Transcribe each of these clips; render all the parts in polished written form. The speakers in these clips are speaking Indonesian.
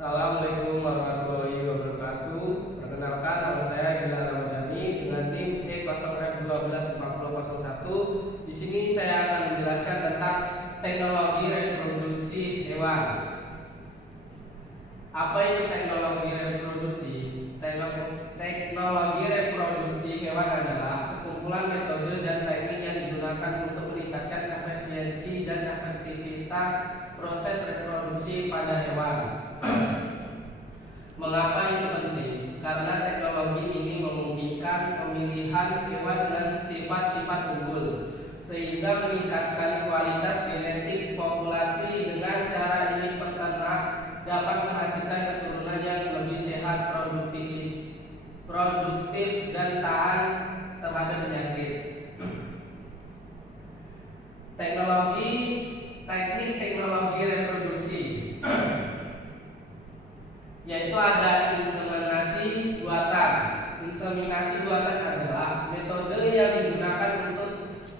Assalamualaikum warahmatullahi wabarakatuh. Perkenalkan, nama saya Gila Ramadhani dengan NIM E0F124001. Di sini saya akan menjelaskan tentang teknologi reproduksi hewan. Apa itu teknologi reproduksi? Teknologi reproduksi hewan adalah sekumpulan metode dan teknik yang digunakan untuk meningkatkan efisiensi dan efektivitas proses reproduksi pada hewan. Mengapa itu penting? Karena teknologi ini memungkinkan pemilihan hewan dengan sifat-sifat unggul, sehingga meningkatkan kualitas genetik populasi. Dengan cara ini peternak dapat menghasilkan keturunan yang lebih sehat, produktif dan tahan terhadap penyakit. Teknik teknologi reproduksi yaitu ada inseminasi buatan. Inseminasi buatan adalah metode yang digunakan untuk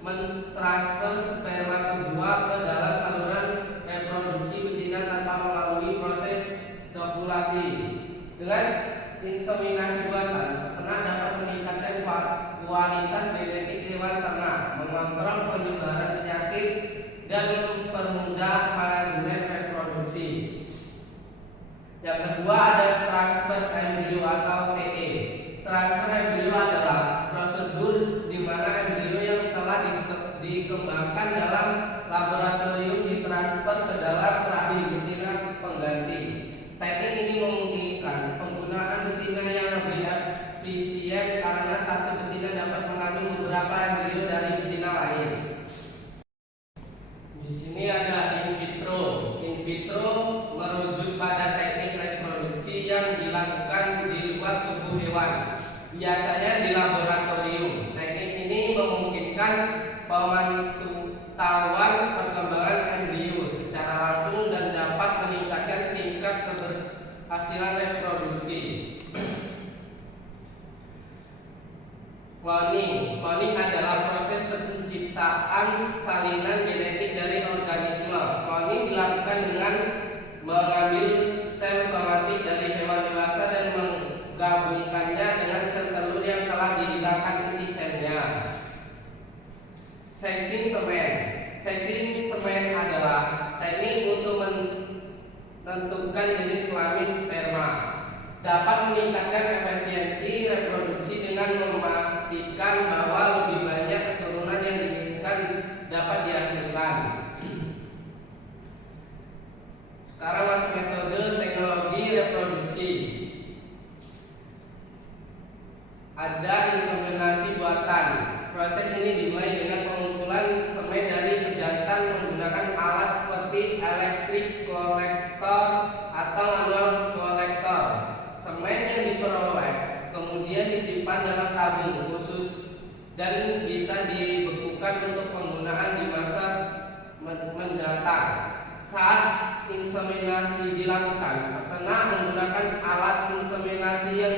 mentransfer spermatozoa ke dalam saluran reproduksi betina tanpa melalui proses ovulasi. Dengan inseminasi buatan, ternak dapat meningkatkan kualitas genetik hewan ternak, mengontrol penyebaran penyakit, dan mempermudah manajemen reproduksi. Yang kedua ada transfer embrio atau TE. Transfer embrio adalah prosedur di mana embrio yang telah dikembangkan dalam laboratorium ditransfer ke dalam rahim betina pengganti. Teknik ini memungkinkan penggunaan betina yang lebih efisien karena satu betina dapat mengandung beberapa embrio dari betina lain. Di sini ada in vitro. In vitro merujuk pada teknik reproduksi yang dilakukan di luar tubuh hewan, biasanya di laboratorium. Teknik ini memungkinkan pemantauan perkembangan embrio secara langsung dan dapat meningkatkan tingkat keberhasilan reproduksi. Cloning adalah proses penciptaan salinan genetik dari organisme. Cloning dilakukan dengan mengambil sel somatik dari hewan dewasa dan menggabungkannya dengan sel telur yang telah dihilangkan inti selnya. Sexing semen. Sexing semen adalah teknik untuk menentukan jenis kelamin sperma. Dapat meningkatkan efisiensi reproduksi dengan memastikan bahwa lebih banyak keturunan yang diinginkan dapat dihasilkan. Sekarang masuk metode teknologi reproduksi. Ada inseminasi buatan. Proses ini dimulai dengan pengumpulan semen dari pejantan menggunakan alat seperti electric collector atau manual collector. Semen yang diperoleh kemudian disimpan dalam tabung khusus dan bisa dibekukan untuk penggunaan di masa mendatang. Saat inseminasi dilakukan, peternak menggunakan alat inseminasi yang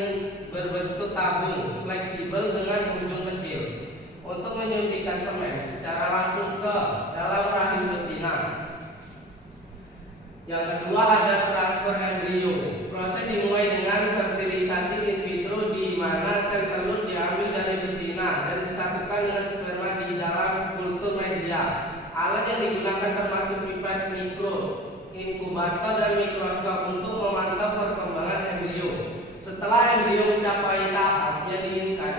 berbentuk tabung fleksibel dengan ujung kecil untuk menyuntikkan semen secara langsung ke dalam rahim betina. Yang kedua ada transfer embrio. Proses dimulai dengan fertilisasi in vitro di mana sel telur diambil dari betina dan disatukan dengan sperma di dalam kultur media. Alat yang digunakan termasuk pipet mikro, inkubator dan mikroskop untuk memantau perkembangan embrio. Setelah embrio mencapai tahap yang diinginkan,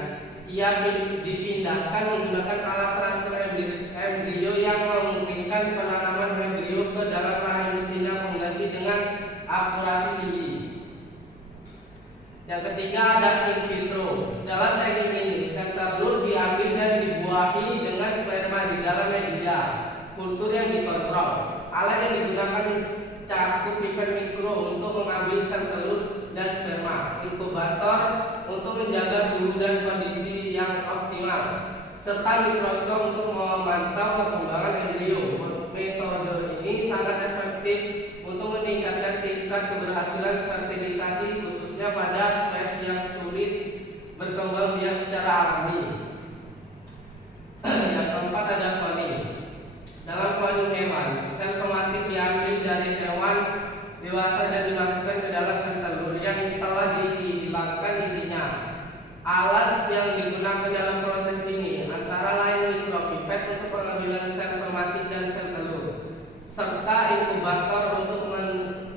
ia dipindahkan menggunakan alat transfer embrio yang memungkinkan penanaman embrio ke dalam rahim betina pengganti dengan akurasi tinggi. Yang ketiga ada in vitro. Dalam teknik ini, sel telur diambil dan dibuahi dengan sperma di dalam media kultur yang dikontrol. Alat yang digunakan cakup pipet mikro untuk mengambil sel telur dan sperma, inkubator untuk menjaga suhu dan kondisi yang optimal, serta mikroskop untuk memantau perkembangan embrio. Metode ini sangat efektif untuk meningkatkan tingkat keberhasilan fertilisasi khususnya pada spesies yang sulit berkembang biak secara alami. Yang keempat ada cloning. Dalam cloning hewan, sel somatik diambil dari hewan dewasa dan dimasukkan ke dalam sel telur yang telah dihilangkan intinya. Alat yang digunakan dalam proses ini antara lain mikropipet untuk pengambilan sel somatik dan sel telur, serta inkubator untuk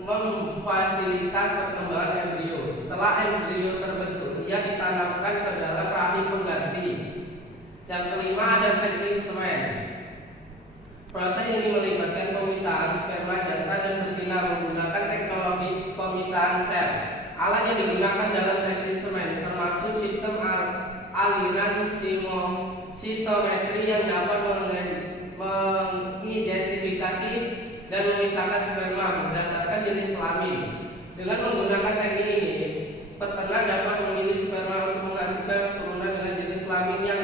memfasilitas perkembangan embrio. Setelah embrio terbentuk, ia ditanamkan ke dalam rahim pengganti. Yang kelima ada settling semen. Proses ini melibatkan pemisahan sperma jantan dan betina menggunakan teknologi pemisahan sel. Alat yang digunakan dalam seksi semen termasuk sistem aliran sitometri yang dapat mengidentifikasi dan memisahkan sperma berdasarkan jenis kelamin. Dengan menggunakan teknik ini, peternak dapat memilih sperma untuk menghasilkan keturunan dengan jenis kelamin yang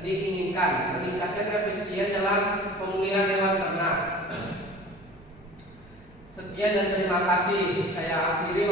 diinginkan, meningkatkan efisien dalam pemeliharaan hewan ternak. Sekian dan terima kasih. Saya akhiri.